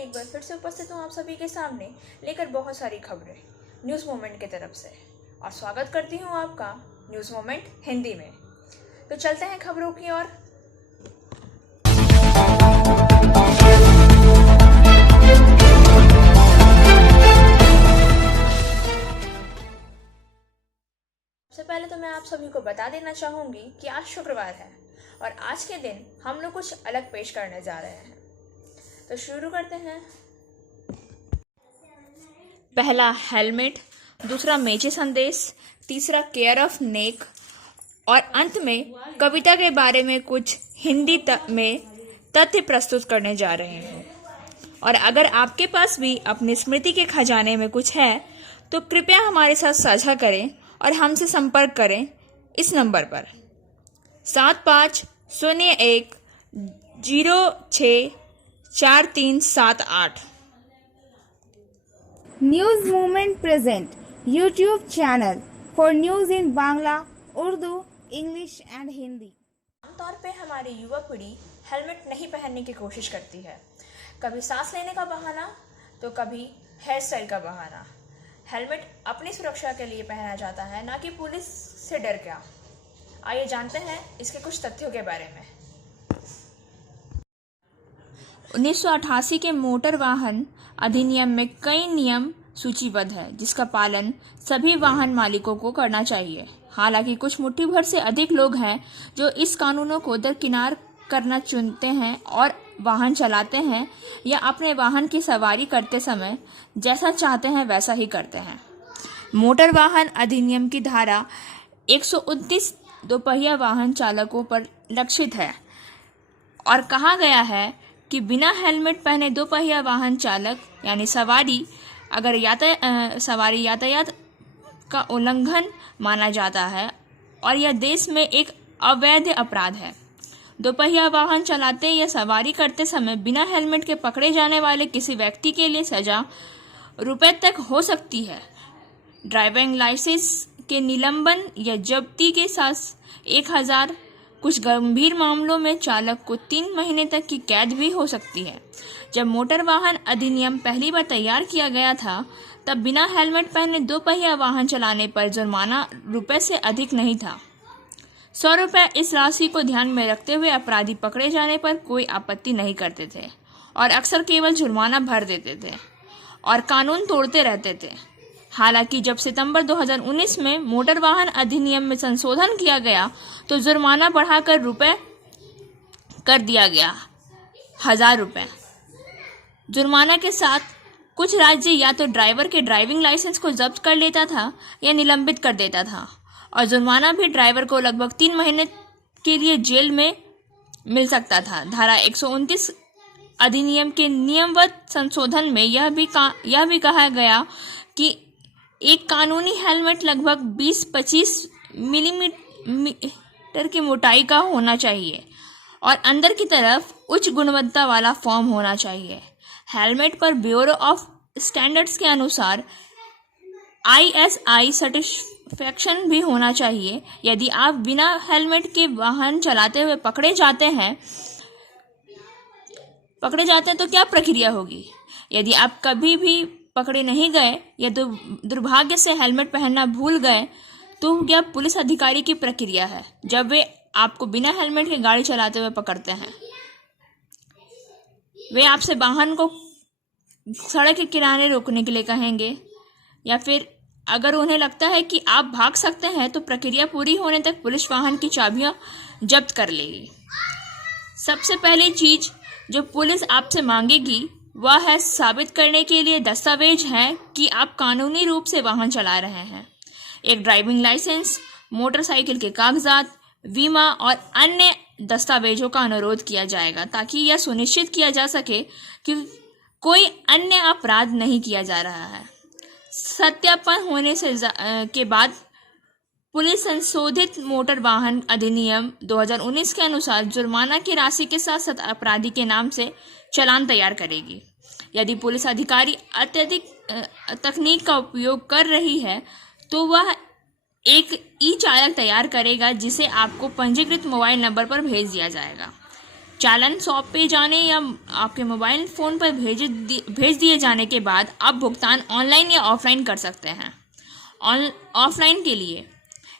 एक बार फिर से उपस्थित हूँ आप सभी के सामने लेकर बहुत सारी खबरें न्यूज़ मोमेंट की तरफ से, और स्वागत करती हूँ आपका न्यूज़ मोमेंट हिंदी में। तो चलते हैं खबरों की ओर। सबसे पहले तो मैं आप सभी को बता देना चाहूँगी कि आज शुक्रवार है और आज के दिन हम लोग कुछ अलग पेश करने जा रहे हैं। तो शुरू करते हैं। पहला हेलमेट, दूसरा मेचे संदेश, तीसरा केयर ऑफ नेक और अंत में कविता के बारे में कुछ हिंदी में तथ्य प्रस्तुत करने जा रहे हैं। और अगर आपके पास भी अपनी स्मृति के खजाने में कुछ है तो कृपया हमारे साथ साझा करें और हमसे संपर्क करें इस नंबर पर 7501064378। News movement present YouTube channel for news in Bangla, Urdu, English and Hindi. आमतौर पे हमारी युवा पीढ़ी हेलमेट नहीं पहनने की कोशिश करती है, कभी सांस लेने का बहाना तो कभी हेयर स्टाइल का बहाना। हेलमेट अपनी सुरक्षा के लिए पहना जाता है, ना कि पुलिस से डर के। आइए जानते हैं इसके कुछ तथ्यों के बारे में। 1988 के मोटर वाहन अधिनियम में कई नियम सूचीबद्ध है जिसका पालन सभी वाहन मालिकों को करना चाहिए। हालांकि कुछ मुट्ठी भर से अधिक लोग हैं जो इस कानूनों को दरकिनार करना चुनते हैं और वाहन चलाते हैं या अपने वाहन की सवारी करते समय जैसा चाहते हैं वैसा ही करते हैं। मोटर वाहन अधिनियम की धारा 129 दोपहिया वाहन चालकों पर लक्षित है और कहा गया है कि बिना हेलमेट पहने दोपहिया वाहन चालक यानी सवारी अगर यातायात का उल्लंघन माना जाता है और यह देश में एक अवैध अपराध है। दोपहिया वाहन चलाते या सवारी करते समय बिना हेलमेट के पकड़े जाने वाले किसी व्यक्ति के लिए सजा रुपए तक हो सकती है। ड्राइविंग लाइसेंस के निलंबन या जब्ती के साथ 1000, कुछ गंभीर मामलों में चालक को 3 महीने तक की कैद भी हो सकती है। जब मोटर वाहन अधिनियम पहली बार तैयार किया गया था तब बिना हेलमेट पहने दोपहिया वाहन चलाने पर जुर्माना रुपए से अधिक नहीं था। 100 रुपये इस राशि को ध्यान में रखते हुए अपराधी पकड़े जाने पर कोई आपत्ति नहीं करते थे और अक्सर केवल जुर्माना भर देते थे और कानून तोड़ते रहते थे। हालांकि जब सितंबर 2019 में मोटर वाहन अधिनियम में संशोधन किया गया तो जुर्माना बढ़ाकर रुपए कर दिया गया 1000 रुपये। जुर्माना के साथ कुछ राज्य या तो ड्राइवर के ड्राइविंग लाइसेंस को जब्त कर लेता था या निलंबित कर देता था और जुर्माना भी ड्राइवर को लगभग 3 महीने के लिए जेल में मिल सकता था। धारा 129 अधिनियम के नियमबद्ध संशोधन में यह भी कहा गया कि एक कानूनी हेलमेट लगभग 20-25 मिलीमीटर की मोटाई का होना चाहिए और अंदर की तरफ उच्च गुणवत्ता वाला फोम होना चाहिए। हेलमेट पर ब्यूरो ऑफ स्टैंडर्ड्स के अनुसार ISI सर्टिफिकेशन भी होना चाहिए। यदि आप बिना हेलमेट के वाहन चलाते हुए पकड़े जाते हैं तो क्या प्रक्रिया होगी? यदि आप कभी भी पकड़े नहीं गए या तो दुर्भाग्य से हेलमेट पहनना भूल गए तो क्या पुलिस अधिकारी की प्रक्रिया है जब वे आपको बिना हेलमेट के गाड़ी चलाते हुए पकड़ते हैं? वे आपसे वाहन को सड़क के किनारे रोकने के लिए कहेंगे या फिर अगर उन्हें लगता है कि आप भाग सकते हैं तो प्रक्रिया पूरी होने तक पुलिस वाहन की चाबियां जब्त कर लेगी। सबसे पहली चीज जो पुलिस आपसे मांगेगी वह है साबित करने के लिए दस्तावेज है कि आप कानूनी रूप से वाहन चला रहे हैं। एक ड्राइविंग लाइसेंस, मोटरसाइकिल के कागजात, बीमा और अन्य दस्तावेजों का अनुरोध किया जाएगा ताकि यह सुनिश्चित किया जा सके कि कोई अन्य अपराध नहीं किया जा रहा है। सत्यापन होने के बाद पुलिस संशोधित मोटर वाहन अधिनियम 2019 के अनुसार जुर्माना की राशि के साथ साथ अपराधी के नाम से चालान तैयार करेगी। यदि पुलिस अधिकारी अत्यधिक तकनीक का उपयोग कर रही है तो वह एक ई चालक तैयार करेगा जिसे आपको पंजीकृत मोबाइल नंबर पर भेज दिया जाएगा। चालान शॉप पे जाने या आपके मोबाइल फ़ोन पर भेज दिए जाने के बाद आप भुगतान ऑनलाइन या ऑफलाइन कर सकते हैं। ऑफलाइन के लिए,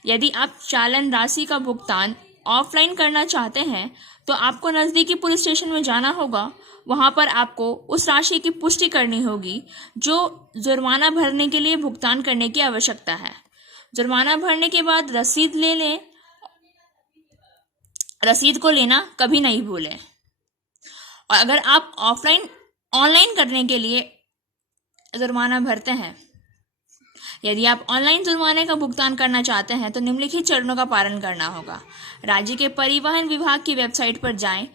यदि आप चालान राशि का भुगतान ऑफलाइन करना चाहते हैं तो आपको नज़दीकी पुलिस स्टेशन में जाना होगा। वहां पर आपको उस राशि की पुष्टि करनी होगी जो जुर्माना भरने के लिए भुगतान करने की आवश्यकता है। जुर्माना भरने के बाद रसीद ले लें। रसीद को लेना कभी नहीं भूलें। और अगर आप ऑनलाइन करने के लिए जुर्माना भरते हैं, यदि आप ऑनलाइन जुर्माने का भुगतान करना चाहते हैं तो निम्नलिखित चरणों का पालन करना होगा। राज्य के परिवहन विभाग की वेबसाइट पर जाएं।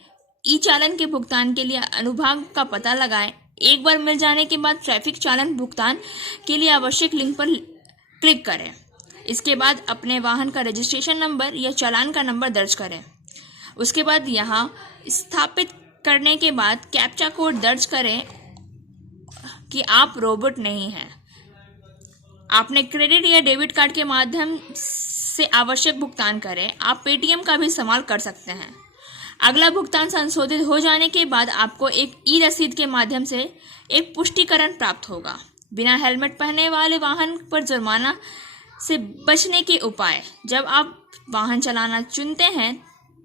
ई चालान के भुगतान के लिए अनुभाग का पता लगाएं। एक बार मिल जाने के बाद ट्रैफिक चालान भुगतान के लिए आवश्यक लिंक पर क्लिक करें। इसके बाद अपने वाहन का रजिस्ट्रेशन नंबर या चालान का नंबर दर्ज करें। उसके बाद यहाँ स्थापित करने के बाद कैप्चा कोड दर्ज करें कि आप रोबोट नहीं हैं। आपने क्रेडिट या डेबिट कार्ड के माध्यम से आवश्यक भुगतान करें। आप पेटीएम का भी इस्तेमाल कर सकते हैं। अगला भुगतान संशोधित हो जाने के बाद आपको एक ई रसीद के माध्यम से एक पुष्टिकरण प्राप्त होगा। बिना हेलमेट पहने वाले वाहन पर जुर्माना से बचने के उपाय। जब आप वाहन चलाना चुनते हैं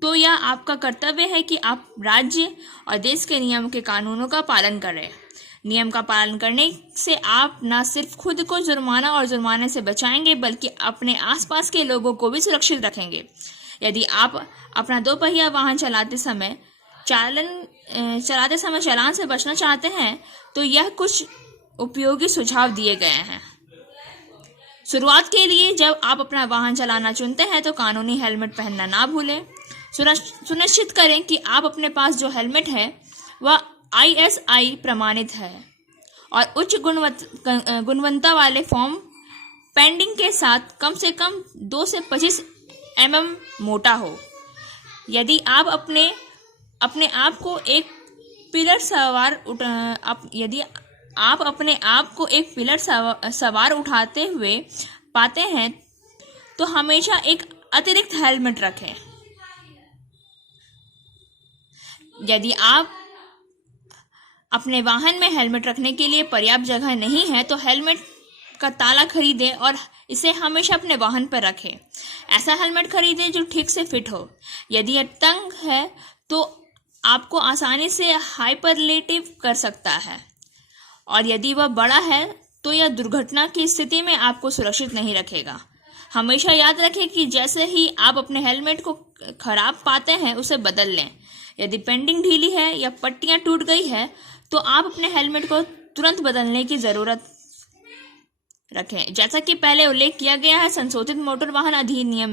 तो यह आपका कर्तव्य है कि आप राज्य और देश के नियम के कानूनों का पालन करें। नियम का पालन करने से आप न सिर्फ खुद को जुर्माना और जुर्माने से बचाएंगे बल्कि अपने आसपास के लोगों को भी सुरक्षित रखेंगे। यदि आप अपना दोपहिया वाहन चलाते समय चालान से बचना चाहते हैं तो यह कुछ उपयोगी सुझाव दिए गए हैं। शुरुआत के लिए, जब आप अपना वाहन चलाना चुनते हैं तो कानूनी हेलमेट पहनना ना भूलें। सुनिश्चित करें कि आप अपने पास जो हेलमेट है वह ISI प्रमाणित है और उच्च गुणवत्ता वाले फॉर्म पैडिंग के साथ कम से कम 2 से 25 mm मोटा हो। यदि आप अपने आप को एक पिलर सवार उठाते हुए पाते हैं तो हमेशा एक अतिरिक्त हेलमेट रखें। यदि आप अपने वाहन में हेलमेट रखने के लिए पर्याप्त जगह नहीं है तो हेलमेट का ताला खरीदें और इसे हमेशा अपने वाहन पर रखें। ऐसा हेलमेट खरीदें जो ठीक से फिट हो। यदि यह तंग है तो आपको आसानी से हाइपरलेटिव कर सकता है और यदि वह बड़ा है तो यह दुर्घटना की स्थिति में आपको सुरक्षित नहीं रखेगा। हमेशा याद रखें कि जैसे ही आप अपने हेलमेट को खराब पाते हैं उसे बदल लें। यदि पेंडिंग ढीली है या पट्टियां टूट गई है तो आप अपने हेलमेट को तुरंत बदलने की जरूरत रखें। जैसा कि पहले उल्लेख किया गया है, संशोधित मोटर वाहन अधिनियम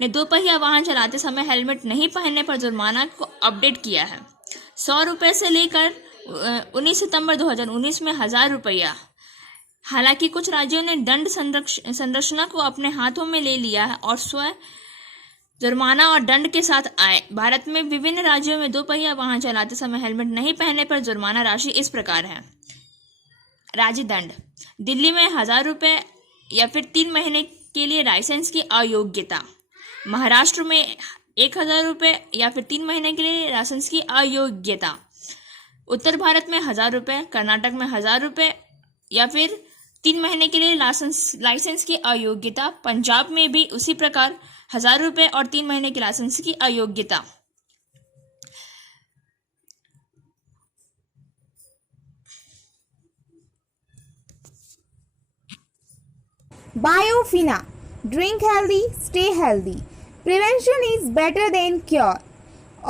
ने दोपहिया वाहन चलाते समय हेलमेट नहीं पहनने पर जुर्माना को अपडेट किया है। 100 रुपये से लेकर 19 सितंबर 2019 में 1000 रुपया। हालांकि कुछ राज्यों ने दंड संरचना को अपने हाथों में ले लिया है और स्वयं जुर्माना और दंड के साथ आए। भारत में विभिन्न राज्यों में दोपहिया वाहन चलाते समय हेलमेट नहीं पहनने पर जुर्माना राशि इस प्रकार है। राज्य दंड: दिल्ली में 1000 रुपये या फिर 3 महीने के लिए लाइसेंस की अयोग्यता। महाराष्ट्र में 1000 रुपये या फिर 3 महीने के लिए लाइसेंस की अयोग्यता। उत्तर भारत में 1000 रुपये, कर्नाटक में 1000 रुपये या फिर 3 महीने के लिए लाइसेंस की अयोग्यता। पंजाब में भी उसी प्रकार 1000 रुपये और 3 महीने की लाइसेंस की अयोग्यता। Biofina. Drink healthy, stay healthy. Prevention is better than cure.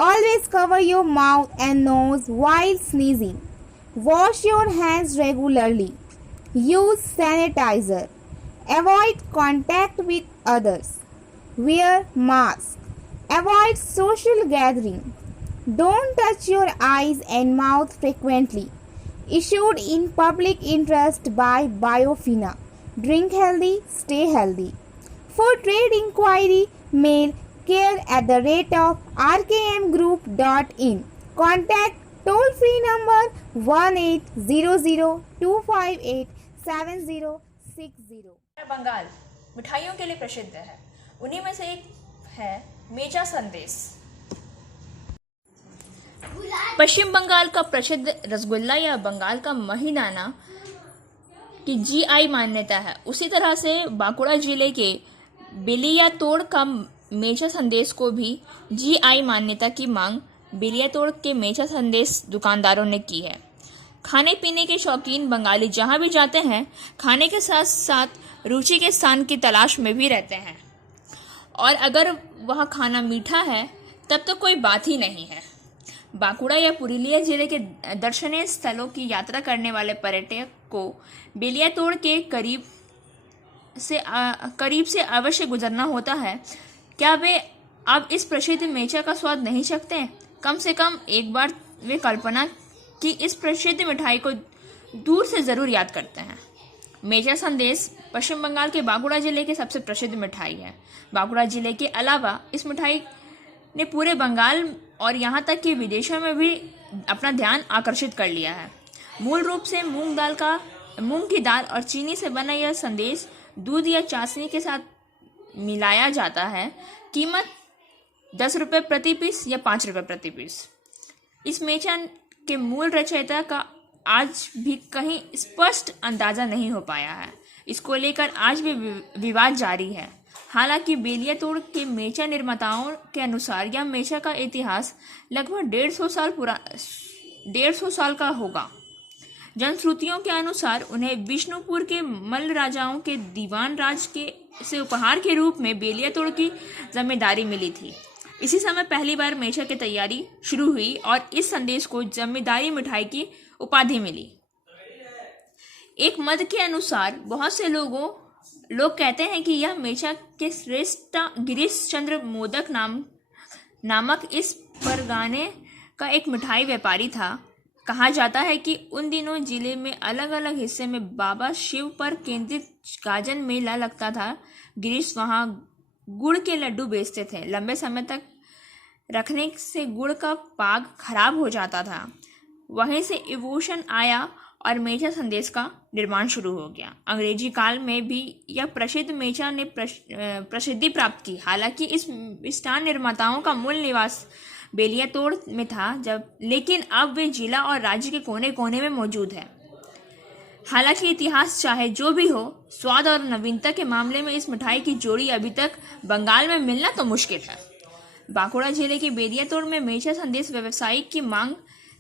Always cover your mouth and nose while sneezing. Wash your hands regularly. Use sanitizer. Avoid contact with others. Wear mask. Avoid social gathering. Don't touch your eyes and mouth frequently. Issued in public interest by Biofina. Drink healthy, stay healthy. For trade inquiry, mail care@rkmgroup.in. Contact toll-free number 1800-258-7060. Bengal मिठाइयों के लिए प्रसिद्ध है। उन्हीं में से एक है मेजा संदेश। पश्चिम बंगाल का प्रसिद्ध रसगुल्ला या बंगाल का महीदाना की जीआई मान्यता है, उसी तरह से बांकुड़ा जिले के बेलियातोड़ का मेचा संदेश को भी जीआई मान्यता की मांग बेलियातोड़ के मेचा संदेश दुकानदारों ने की है। खाने पीने के शौकीन बंगाली जहां भी जाते हैं, खाने के साथ साथ रुचि के स्थान की तलाश में भी रहते हैं, और अगर वह खाना मीठा है तब तो कोई बात ही नहीं है। बांकुड़ा या पुरुलिया जिले के दर्शनीय स्थलों की यात्रा करने वाले पर्यटक को बेलियातोड़ के करीब से अवश्य गुजरना होता है। क्या वे अब इस प्रसिद्ध मेचा का स्वाद नहीं सकते? कम से कम एक बार वे कल्पना की इस प्रसिद्ध मिठाई को दूर से जरूर याद करते हैं। मेचा संदेश पश्चिम बंगाल के बांकुड़ा जिले की सबसे प्रसिद्ध मिठाई है। बांकुड़ा जिले के अलावा इस मिठाई ने पूरे बंगाल और यहाँ तक कि विदेशों में भी अपना ध्यान आकर्षित कर लिया है। मूल रूप से मूंग की दाल और चीनी से बना यह संदेश दूध या चाशनी के साथ मिलाया जाता है। कीमत 10 रुपये प्रति पीस या 5 रुपये प्रति पीस। इस मेचा के मूल रचयिता का आज भी कहीं स्पष्ट अंदाजा नहीं हो पाया है। इसको लेकर आज भी विवाद जारी है। हालांकि बेलियातोड़ के मेचा निर्माताओं के अनुसार यह मेचा का इतिहास लगभग 150 साल का होगा। जनश्रुतियों के अनुसार उन्हें विष्णुपुर के मल्ल राजाओं के दीवान राज से उपहार के रूप में बेलियातोड़ की जिम्मेदारी मिली थी। इसी समय पहली बार मेचा की तैयारी शुरू हुई और इस संदेश को जमींदारी मिठाई की उपाधि मिली। एक मत के अनुसार बहुत से लोग कहते हैं कि यह मेचा के श्रेष्ठ गिरीश चंद्र मोदक नामक इस परगाने का एक मिठाई व्यापारी था। कहा जाता है कि उन दिनों जिले में अलग अलग हिस्से में बाबा शिव पर केंद्रित गाजन मेला लगता था। गिरीश वहां गुड़ के लड्डू बेचते थे। लंबे समय तक रखने से गुड़ का पाग खराब हो जाता था। वहीं से इवोल्यूशन आया और मेचा संदेश का निर्माण शुरू हो गया। अंग्रेजी काल में भी यह प्रसिद्ध मेचा ने प्रसिद्धि प्राप्त की। हालांकि इस मिष्ठान निर्माताओं का मूल निवास बेलियातोड़ में था, लेकिन अब वे जिला और राज्य के कोने कोने में मौजूद है। हालांकि इतिहास चाहे जो भी हो, स्वाद और नवीनता के मामले में इस मिठाई की जोड़ी अभी तक बंगाल में मिलना तो मुश्किल है। बांकुड़ा जिले के बेलियातोड़ में मेचा संदेश व्यवसायिक की मांग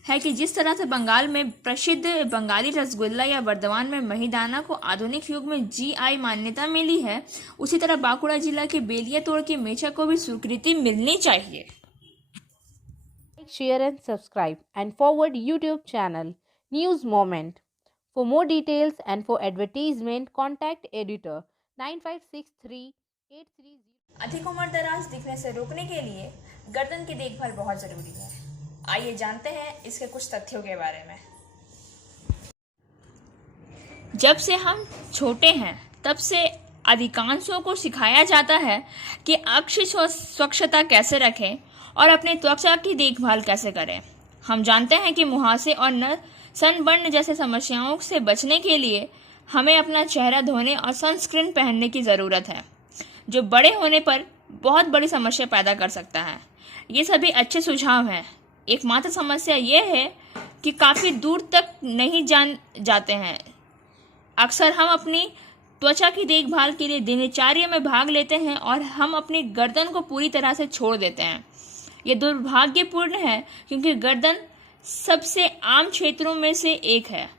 है कि जिस तरह से बंगाल में प्रसिद्ध बंगाली रसगुल्ला या वर्धमान में महीदाना को आधुनिक युग में जीआई मान्यता मिली है, उसी तरह बांकुड़ा जिला के बेलियातोड़ के मेचा को भी स्वीकृति मिलनी चाहिए। Share and subscribe and forward YouTube channel News Moment. For more details and for advertisement, contact editor 956383. अधिक उम्र दराज दिखने से रोकने के लिए गर्दन की देखभाल बहुत जरूरी है। आइए जानते हैं इसके कुछ तथ्यों के बारे में। जब से हम छोटे हैं तब से अधिकांशों को सिखाया जाता है कि अक्षि स्वच्छता कैसे रखें और अपने त्वचा की देखभाल कैसे करें। हम जानते हैं कि मुहासे और सनबर्न जैसे समस्याओं से बचने के लिए हमें अपना चेहरा धोने और सनस्क्रीन पहनने की ज़रूरत है, जो बड़े होने पर बहुत बड़ी समस्या पैदा कर सकता है। ये सभी अच्छे सुझाव हैं। एकमात्र समस्या ये है कि काफ़ी दूर तक नहीं जान जाते हैं। अक्सर हम अपनी त्वचा की देखभाल के लिए दिनचर्या में भाग लेते हैं और हम अपनी गर्दन को पूरी तरह से छोड़ देते हैं। ये दुर्भाग्यपूर्ण है क्योंकि गर्दन सबसे आम क्षेत्रों में से एक है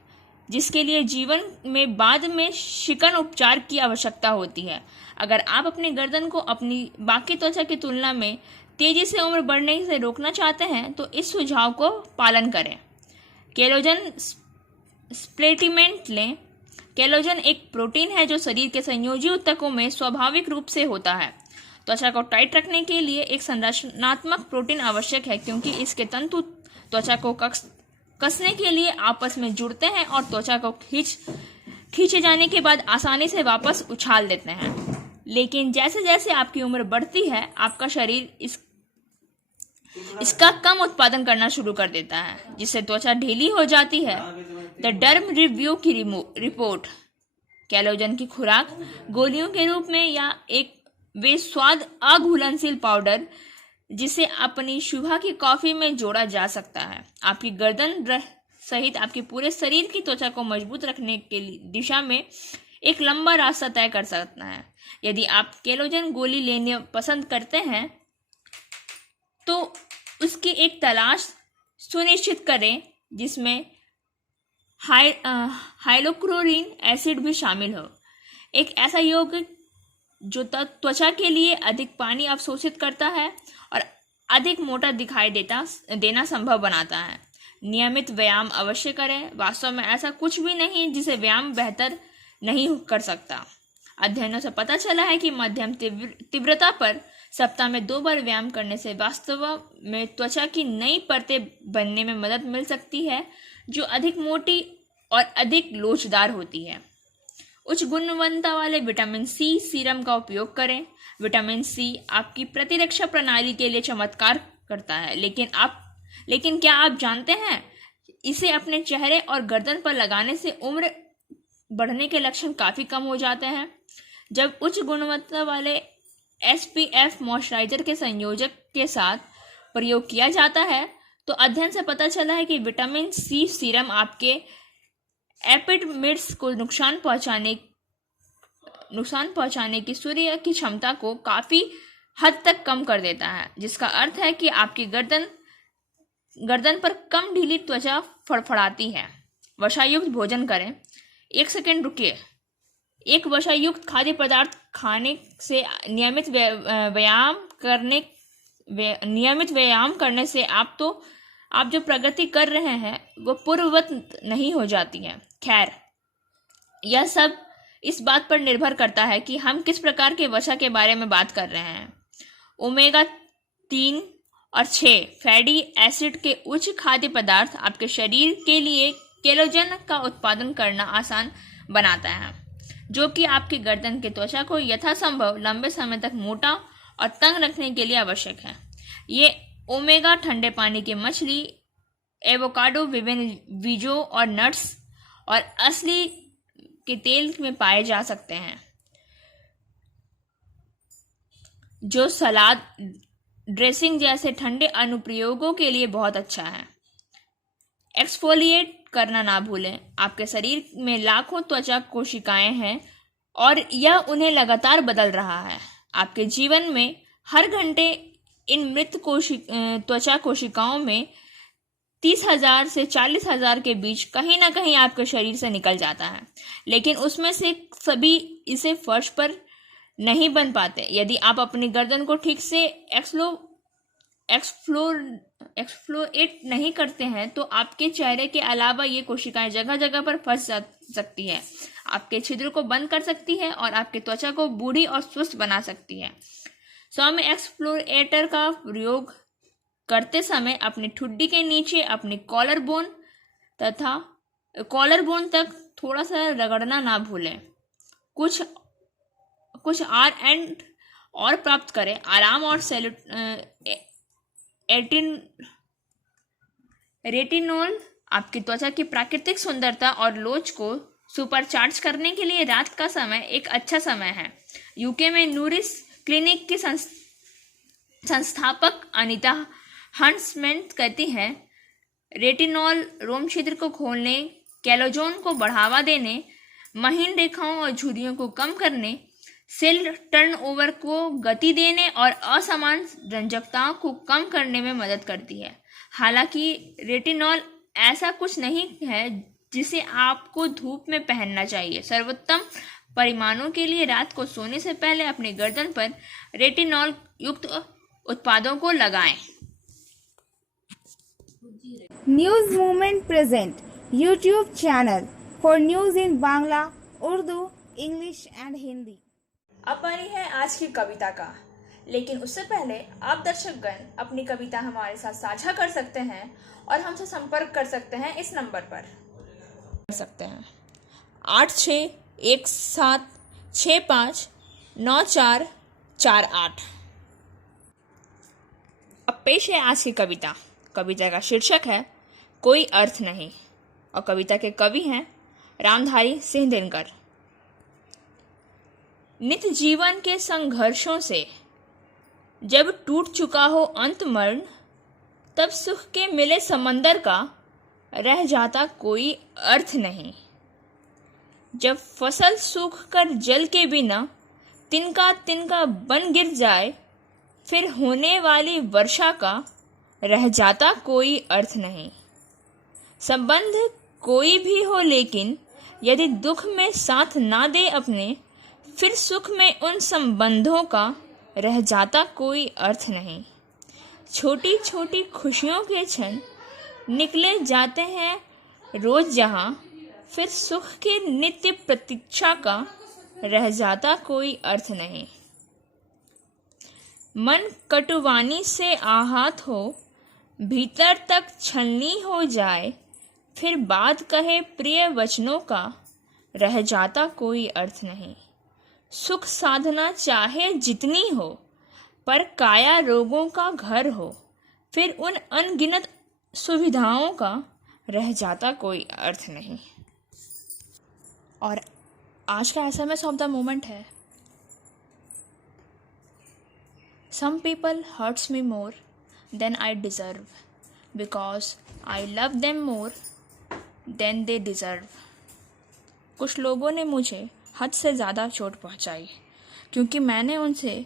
जिसके लिए जीवन में बाद में शिकन उपचार की आवश्यकता होती है। अगर आप अपनी गर्दन को अपनी बाकी त्वचा की तुलना में तेजी से उम्र बढ़ने से रोकना चाहते हैं तो इस सुझाव को पालन करें। कोलेजन सप्लीमेंट लें। कोलेजन एक प्रोटीन है जो शरीर के संयोजी ऊतकों में स्वाभाविक रूप से होता है। त्वचा को टाइट रखने के लिए एक संरचनात्मक प्रोटीन आवश्यक है क्योंकि इसके तंतु त्वचा को कसने के लिए आपस में जुड़ते हैं और त्वचा को खींचे जाने के बाद आसानी से वापस उछाल देते हैं। लेकिन जैसे जैसे आपकी उम्र बढ़ती है आपका शरीर इसका कम उत्पादन करना शुरू कर देता है, जिससे त्वचा ढीली हो जाती है। द डर्म रिव्यू की रिपोर्ट कोलेजन की खुराक गोलियों के रूप में या एक वे स्वाद अघुलनशील पाउडर जिसे अपनी सुबह की कॉफी में जोड़ा जा सकता है। आपकी गर्दन सहित आपके पूरे शरीर की त्वचा को मजबूत रखने के दिशा में एक लंबा रास्ता तय कर सकता है। यदि आप कोलेजन गोली लेने पसंद करते हैं तो उसकी एक तलाश सुनिश्चित करें जिसमें हाइलोक्लोरिन एसिड भी शामिल हो, एक ऐसा यौगिक जो त्वचा के लिए अधिक पानी अवशोषित करता है और अधिक मोटा दिखाई देना संभव बनाता है। नियमित व्यायाम अवश्य करें। वास्तव में ऐसा कुछ भी नहीं जिसे व्यायाम बेहतर नहीं कर सकता। अध्ययनों से पता चला है कि मध्यम तीव्रता पर सप्ताह में 2 बार व्यायाम करने से वास्तव में त्वचा की नई परतें बनने में मदद मिल सकती है जो अधिक मोटी और अधिक लोचदार होती है। उच्च गुणवत्ता वाले विटामिन सी सीरम का उपयोग करें। विटामिन सी आपकी प्रतिरक्षा प्रणाली के लिए चमत्कार करता है, लेकिन क्या आप जानते हैं इसे अपने चेहरे और गर्दन पर लगाने से उम्र बढ़ने के लक्षण काफ़ी कम हो जाते हैं। जब उच्च गुणवत्ता वाले SPF मॉइस्चराइजर के संयोजक के साथ प्रयोग किया जाता है तो अध्ययन से पता चला है कि विटामिन सी सीरम आपके एपिडर्मिस को नुकसान पहुंचाने की सूर्य की क्षमता को काफ़ी हद तक कम कर देता है, जिसका अर्थ है कि आपकी गर्दन पर कम ढीली त्वचा फड़फड़ाती है। वसायुक्त भोजन करें। 1 सेकेंड रुकिए। एक वसायुक्त खाद्य पदार्थ खाने से नियमित व्यायाम करने से आप जो प्रगति कर रहे हैं वो पूर्ववत नहीं हो जाती है। खैर, यह सब इस बात पर निर्भर करता है कि हम किस प्रकार के वसा के बारे में बात कर रहे हैं। ओमेगा 3 और 6 फैटी एसिड के उच्च खाद्य पदार्थ आपके शरीर के लिए कोलेजन का उत्पादन करना आसान बनाता है, जो कि आपकी गर्दन के त्वचा को यथासंभव लंबे समय तक मोटा और तंग रखने के लिए आवश्यक है। ये ओमेगा ठंडे पानी की मछली, एवोकाडो, विभिन्न बीजों और नट्स और असली के तेल में पाए जा सकते हैं, जो सलाद ड्रेसिंग जैसे ठंडे अनुप्रयोगों के लिए बहुत अच्छा है। एक्सफोलिएट करना ना भूलें। आपके शरीर में लाखों त्वचा कोशिकाएं हैं और यह उन्हें लगातार बदल रहा है। आपके जीवन में हर घंटे इन मृत त्वचा कोशिकाओं में 30,000 से 40,000 के बीच कहीं ना कहीं आपके शरीर से निकल जाता है, लेकिन उसमें से सभी इसे फर्श पर नहीं बन पाते। यदि आप अपनी गर्दन को ठीक से एक्सफ्लोएट नहीं करते हैं तो आपके चेहरे के अलावा ये कोशिकाएं जगह जगह पर फंस सकती है, आपके छिद्र को बंद कर सकती है और आपकी त्वचा को बूढ़ी और सुस्त बना सकती है। में एक्सफ्लोएटर का प्रयोग करते समय अपनी ठुड्डी के नीचे अपनी कॉलर बोन तक थोड़ा सा रगड़ना ना भूलें। कुछ और प्राप्त करें। आराम और रेटिनॉल आपकी त्वचा की प्राकृतिक सुंदरता और लोच को सुपरचार्ज करने के लिए रात का समय एक अच्छा समय है। यूके में नूरिस क्लिनिक की संस्थापक अनीता हंट्समैन कहती हैं, रेटिनॉल रोम छिद्र को खोलने, कोलेजन को बढ़ावा देने, महीन रेखाओं और झुर्रियों को कम करने, सेल टर्नओवर को गति देने और असमान रंजकताओं को कम करने में मदद करती है। हालांकि रेटिनॉल ऐसा कुछ नहीं है जिसे आपको धूप में पहनना चाहिए। सर्वोत्तम परिमाणों के लिए रात को सोने से पहले अपनी गर्दन पर रेटिनॉल युक्त उत्पादों को लगाएं। News Movement present YouTube channel for news in Bangla, Urdu, English and Hindi। अब बारी है आज की कविता का, लेकिन उससे पहले आप दर्शकगण अपनी कविता हमारे साथ साझा कर सकते हैं और हमसे संपर्क कर सकते हैं इस नंबर पर। कर सकते हैं 8617659448। अब पेश है आज की कविता। कविता का शीर्षक है कोई अर्थ नहीं और कविता के कवि हैं रामधारी सिंह दिनकर। नित्य जीवन के संघर्षों से जब टूट चुका हो अंत मरण, तब सुख के मिले समंदर का रह जाता कोई अर्थ नहीं। जब फसल सूख कर जल के बिना तिनका तिनका बन गिर जाए, फिर होने वाली वर्षा का रह जाता कोई अर्थ नहीं। संबंध कोई भी हो, लेकिन यदि दुख में साथ ना दे अपने, फिर सुख में उन संबंधों का रह जाता कोई अर्थ नहीं। छोटी छोटी खुशियों के क्षण निकले जाते हैं रोज जहां, फिर सुख के नित्य प्रतीक्षा का रह जाता कोई अर्थ नहीं। मन कटुवानी से आहत हो, भीतर तक छलनी हो जाए, फिर बात कहे प्रिय वचनों का रह जाता कोई अर्थ नहीं। सुख साधना चाहे जितनी हो, पर काया रोगों का घर हो, फिर उन अनगिनत सुविधाओं का रह जाता कोई अर्थ नहीं। और आज का SMS ऑफ द मोमेंट है, some people hurts me more than I deserve, because I love them more than they deserve. कुछ लोगों ने मुझे हद से ज़्यादा चोट पहुंचाई, क्योंकि मैंने उनसे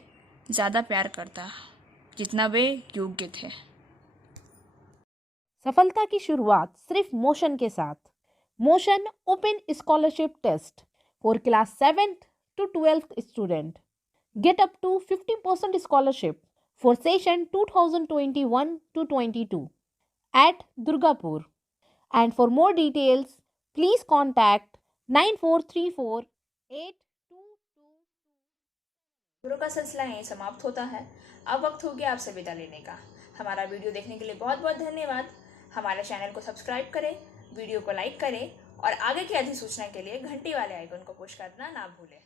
ज़्यादा प्यार करता जितना वे योग्य थे। सफलता की शुरुआत सिर्फ मोशन के साथ। Motion open scholarship test for class 7th to 12th student. Get up to 50% scholarship for session 2021-22 at Durgapur. And for more details, please contact 94348222। गुरु का सिलसिला यहीं समाप्त होता है। अब वक्त हो गया आपसे विदा लेने का। हमारा वीडियो देखने के लिए बहुत बहुत धन्यवाद। हमारे चैनल को सब्सक्राइब करें, वीडियो को लाइक करें और आगे की अधिसूचना के लिए घंटी वाले आइकन को पुश करना ना भूलें।